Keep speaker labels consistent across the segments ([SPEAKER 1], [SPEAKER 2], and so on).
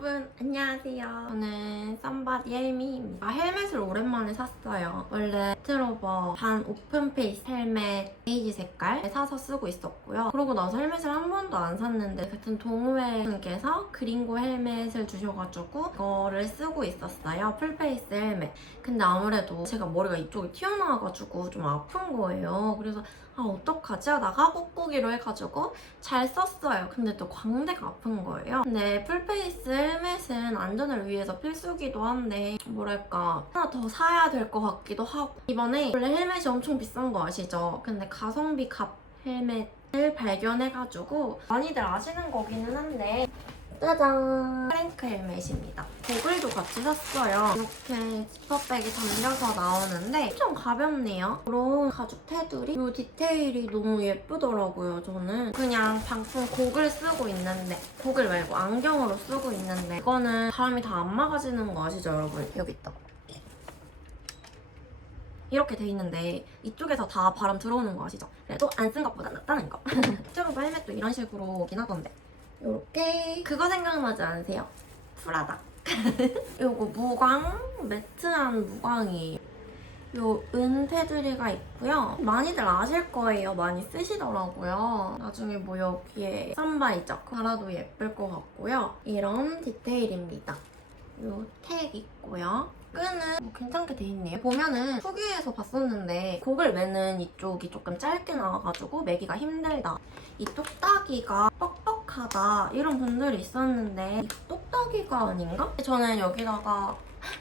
[SPEAKER 1] 여러분 안녕하세요. 저는 썸바디 헬미입니다. 아, 헬멧을 오랜만에 샀어요. 원래 트로버 반 오픈 페이스 헬멧 베이지 색깔 사서 쓰고 있었고요. 그러고 나서 헬멧을 한 번도 안 샀는데 같은 동호회 분께서 그린고 헬멧을 주셔가지고 이거를 쓰고 있었어요. 풀페이스 헬멧. 근데 아무래도 제가 머리가 이쪽이 튀어나와가지고 좀 아픈 거예요. 그래서 아 어떡하지 하다가 꾹꾹이로 해가지고 잘 썼어요. 근데 또 광대가 아픈 거예요. 근데 풀페이스 헬멧은 안전을 위해서 필수기도 한데 뭐랄까 하나 더 사야 될 것 같기도 하고 이번에 원래 헬멧이 엄청 비싼 거 아시죠? 근데 가성비 값 헬멧을 발견해가지고 많이들 아시는 거기는 한데 짜잔! 프랭크 헬멧입니다. 고글도 같이 샀어요. 이렇게 지퍼백이 담겨서 나오는데 엄청 가볍네요. 이런 가죽 테두리? 이 디테일이 너무 예쁘더라고요, 저는. 그냥 방풍 고글 쓰고 있는데 고글 말고 안경으로 쓰고 있는데 이거는 바람이 다 안 막아지는 거 아시죠, 여러분? 여기 있다. 이렇게 돼 있는데 이쪽에서 다 바람 들어오는 거 아시죠? 그래도 안 쓴 것보다 낫다는 거. 트로버 헬멧도 이런 식으로 오긴 하던데. 요렇게. 그거 생각나지 않으세요? 프라다. 요거 무광 매트한 무광이에요. 요 은테두리가 있고요. 많이들 아실 거예요. 많이 쓰시더라고요. 나중에 뭐 여기에 쌈바이죠 달아도 예쁠 것 같고요. 이런 디테일입니다. 요 택 있고요. 끈은 뭐 괜찮게 돼 있네요. 보면은 후기에서 봤었는데 곡을 매는 이쪽이 조금 짧게 나와가지고 매기가 힘들다. 이 똑딱이가 뻑뻑 하다 이런 분들이 있었는데 이 똑딱이가 아닌가? 저는 여기다가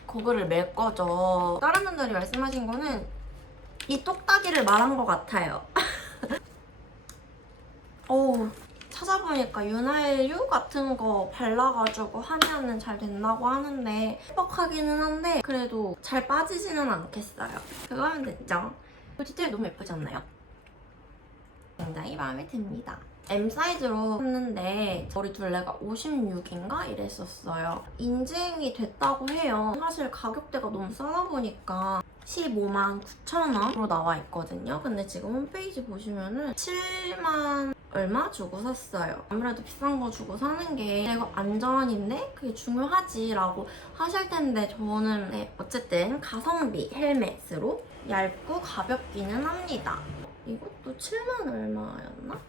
[SPEAKER 1] 고글을 맬 거죠. 다른 분들이 말씀하신 거는 이 똑딱이를 말한 것 같아요. 어우 찾아보니까 윤활유 같은 거 발라가지고 하면은 잘 된다고 하는데 뻑뻑하기는 한데 그래도 잘 빠지지는 않겠어요. 그거 하면 됐죠? 이 디테일 너무 예쁘지 않나요? 굉장히 마음에 듭니다. M 사이즈로 샀는데 머리 둘레가 56인가 이랬었어요. 인증이 됐다고 해요. 사실 가격대가 너무 싸다 보니까 15만 9천 원으로 나와 있거든요. 근데 지금 홈페이지 보시면은 7만 얼마 주고 샀어요. 아무래도 비싼 거 주고 사는 게 내가 안전인데 그게 중요하지라고 하실 텐데 저는 네, 어쨌든 가성비 헬멧으로 얇고 가볍기는 합니다. 이것도 7만 얼마였나?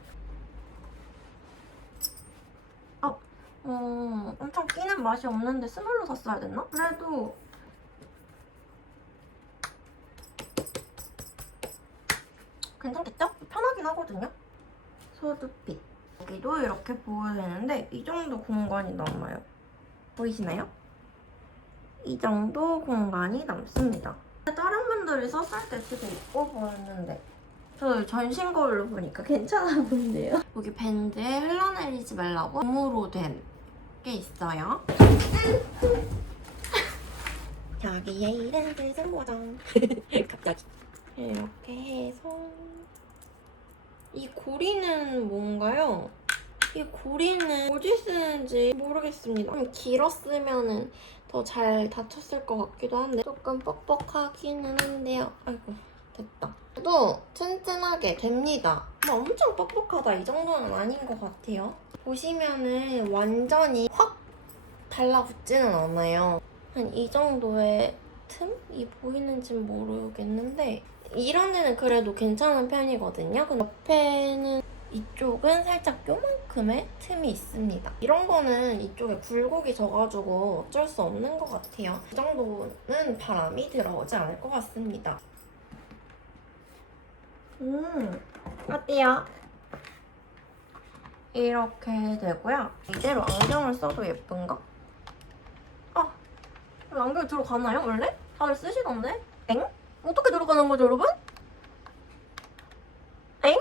[SPEAKER 1] 어, 어, 엄청 끼는 맛이 없는데 스몰로 샀어야 됐나? 그래도 괜찮겠죠? 편하긴 하거든요. 소두빛. 여기도 이렇게 보여지는데 이 정도 공간이 남아요. 보이시나요? 이 정도 공간이 남습니다. 다른 분들이 썼을 때 되게 예뻐 보였는데 저 전신 거울로 보니까 괜찮아 보이네요. 여기 밴드에 흘러내리지 말라고 고무로 된 게 있어요. 여기에 이름을 쓴 거죠. 갑자기. 이렇게 해서 이 고리는 뭔가요? 이 고리는 어디 쓰는지 모르겠습니다. 좀 길었으면 더잘 닫혔을 것 같기도 한데 조금 뻑뻑하기는 한데요. 아이고 됐다. 또 튼튼하게 됩니다. 뭐 엄청 뻑뻑하다 이 정도는 아닌 것 같아요. 보시면은 완전히 확 달라붙지는 않아요. 한 이 정도의 틈이 보이는지는 모르겠는데 이런 데는 그래도 괜찮은 편이거든요. 근데 옆에는 이쪽은 살짝 요만큼의 틈이 있습니다. 이런 거는 이쪽에 굴곡이 져가지고 어쩔 수 없는 것 같아요. 이 정도는 바람이 들어오지 않을 것 같습니다. 음, 어때요? 이렇게 되고요. 이대로 안경을 써도 예쁜가? 아, 안경이 들어가나요, 원래? 다들 쓰시던데? 엥? 어떻게 들어가는 거죠, 여러분? 엥?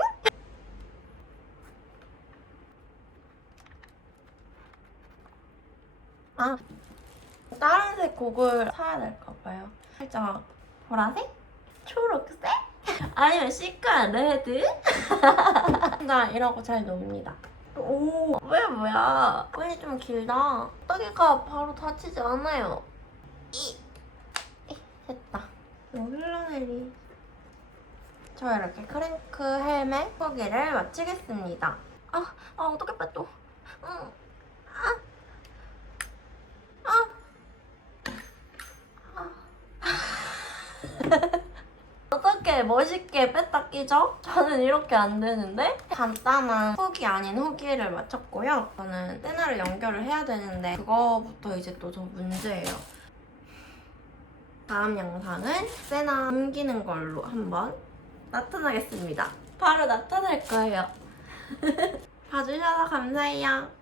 [SPEAKER 1] 아, 다른 색 곡을 사야 될까 봐요. 살짝 보라색? 초록색? 아니면 시크한 레드? 나 이러고 잘 놉니다. 오, 왜 뭐야? 끈이 좀 길다. 떡이가 바로 다치지 않아요. 이, 이 됐다. 요 흘러내리. 저 이렇게 크랭크 헬멧 소개를 마치겠습니다. 아, 아 어떻게 빼 또? 응. 아. 멋있게 뺐다 끼죠? 저는 이렇게 안 되는데 간단한 후기 아닌 후기를 맞췄고요. 저는 세나를 연결을 해야 되는데 그거부터 이제 또저 문제예요. 다음 영상은 세나 옮기는 걸로 한번 나타나겠습니다. 바로 나타날 거예요. 봐주셔서 감사해요.